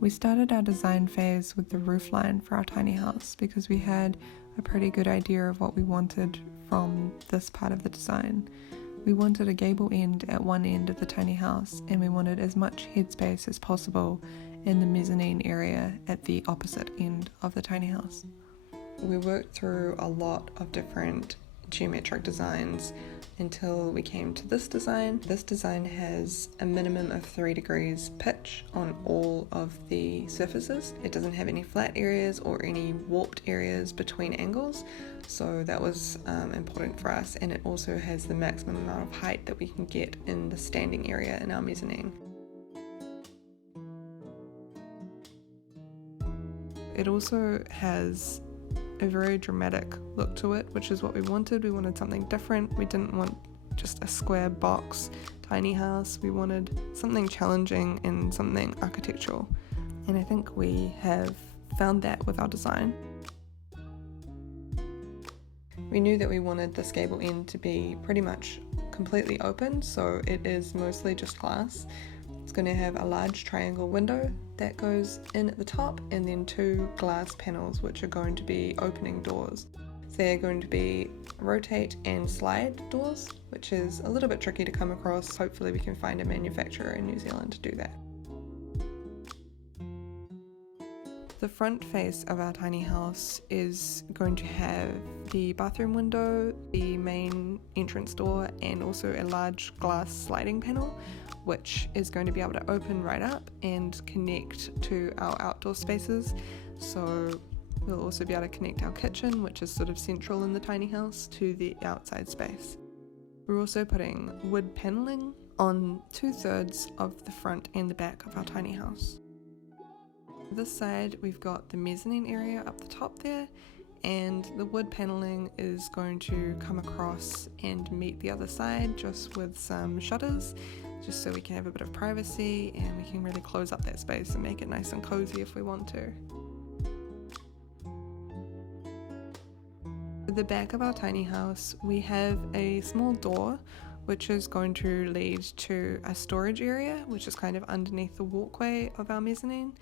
We started our design phase with the roofline for our tiny house because we had a pretty good idea of what we wanted from this part of the design. We wanted a gable end at one end of the tiny house, and we wanted as much headspace as possible in the mezzanine area at the opposite end of the tiny house. We worked through a lot of different geometric designs until we came to this design. This design has a minimum of 3 degrees pitch on all of the surfaces. It doesn't have any flat areas or any warped areas between angles, so that was important for us, and it also has the maximum amount of height that we can get in the standing area in our mezzanine. It also has a very dramatic look to it, which is what we wanted. We wanted something different. We didn't want just a square box tiny house. We wanted something challenging and something architectural, and I think we have found that with our design. We knew that we wanted this gable end to be pretty much completely open, so it is mostly just glass. It's going to have a large triangle window that goes in at the top, and then 2 glass panels which are going to be opening doors. They're going to be rotate and slide doors, which is a little bit tricky to come across. Hopefully we can find a manufacturer in New Zealand to do that. The front face of our tiny house is going to have the bathroom window, the main entrance door, and also a large glass sliding panel, which is going to be able to open right up and connect to our outdoor spaces. So we'll also be able to connect our kitchen, which is sort of central in the tiny house, to the outside space. We're also putting wood paneling on 2/3 of the front and the back of our tiny house. This side we've got the mezzanine area up the top there, and the wood paneling is going to come across and meet the other side just with some shutters, just so we can have a bit of privacy and we can really close up that space and make it nice and cozy if we want to. At the back of our tiny house we have a small door which is going to lead to a storage area, which is kind of underneath the walkway of our mezzanine.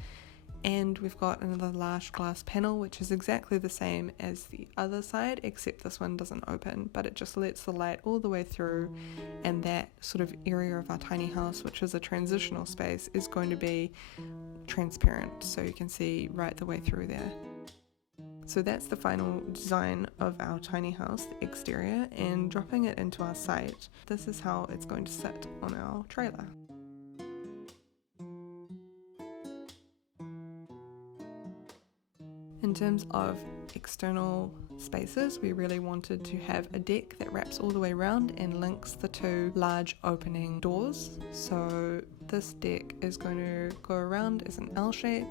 And we've got another large glass panel which is exactly the same as the other side, except this one doesn't open, but it just lets the light all the way through, and that sort of area of our tiny house, which is a transitional space, is going to be transparent, so you can see right the way through there. So that's the final design of our tiny house, the exterior, and dropping it into our site, this is how it's going to sit on our trailer. In terms of external spaces, we really wanted to have a deck that wraps all the way around and links the 2 large opening doors. So this deck is going to go around as an L shape,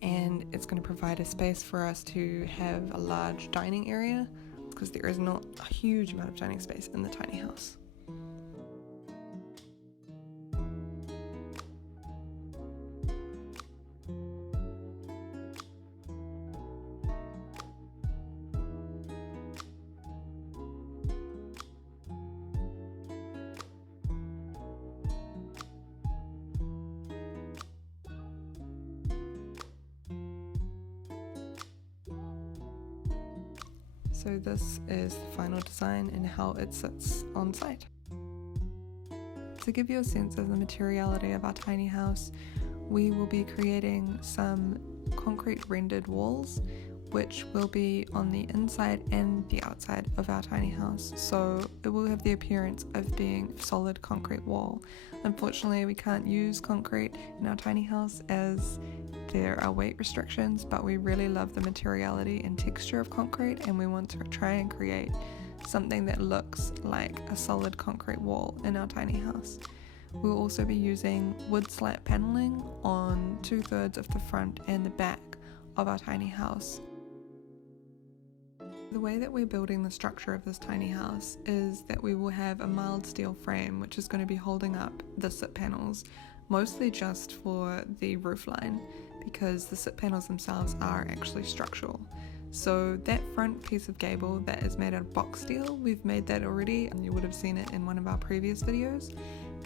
and it's going to provide a space for us to have a large dining area, because there is not a huge amount of dining space in the tiny house. So this is the final design and how it sits on site. To give you a sense of the materiality of our tiny house, we will be creating some concrete rendered walls which will be on the inside and the outside of our tiny house, so it will have the appearance of being a solid concrete wall. Unfortunately, we can't use concrete in our tiny house as there are weight restrictions, but we really love the materiality and texture of concrete, and we want to try and create something that looks like a solid concrete wall in our tiny house. We'll also be using wood slat paneling on 2/3 of the front and the back of our tiny house. The way that we're building the structure of this tiny house is that we will have a mild steel frame which is going to be holding up the sit panels, mostly just for the roofline, because the SIP panels themselves are actually structural. So that front piece of gable that is made out of box steel, we've made that already, and you would have seen it in one of our previous videos.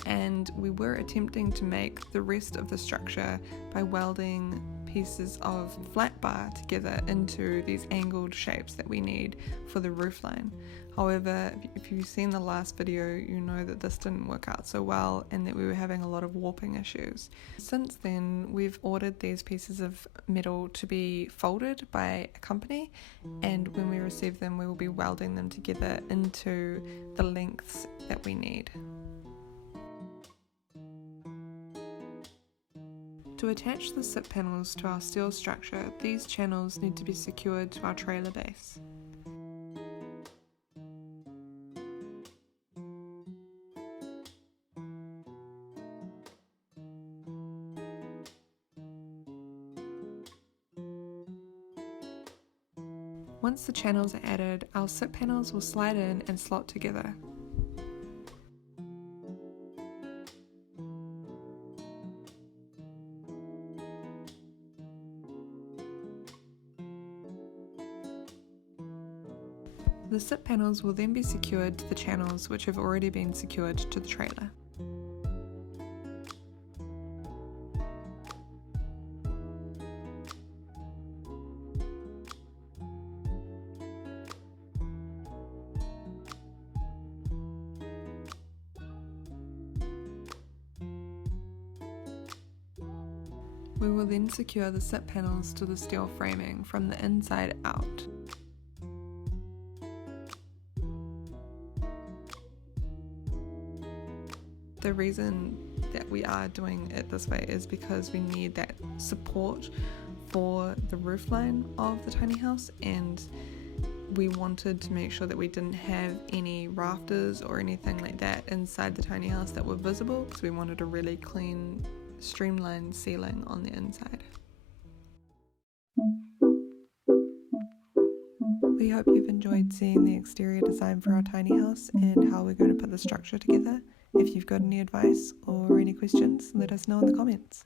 And we were attempting to make the rest of the structure by welding pieces of flat bar together into these angled shapes that we need for the roofline. However, if you've seen the last video, you know that this didn't work out so well and that we were having a lot of warping issues. Since then, we've ordered these pieces of metal to be folded by a company, and when we receive them, we will be welding them together into the lengths that we need. To attach the SIP panels to our steel structure, these channels need to be secured to our trailer base. Once the channels are added, our SIP panels will slide in and slot together. The SIP panels will then be secured to the channels which have already been secured to the trailer. We will then secure the SIP panels to the steel framing from the inside out. The reason that we are doing it this way is because we need that support for the roofline of the tiny house, and we wanted to make sure that we didn't have any rafters or anything like that inside the tiny house that were visible, because we wanted a really clean, streamlined ceiling on the inside. We hope you've enjoyed seeing the exterior design for our tiny house and how we're going to put the structure together. If you've got any advice or any questions, let us know in the comments.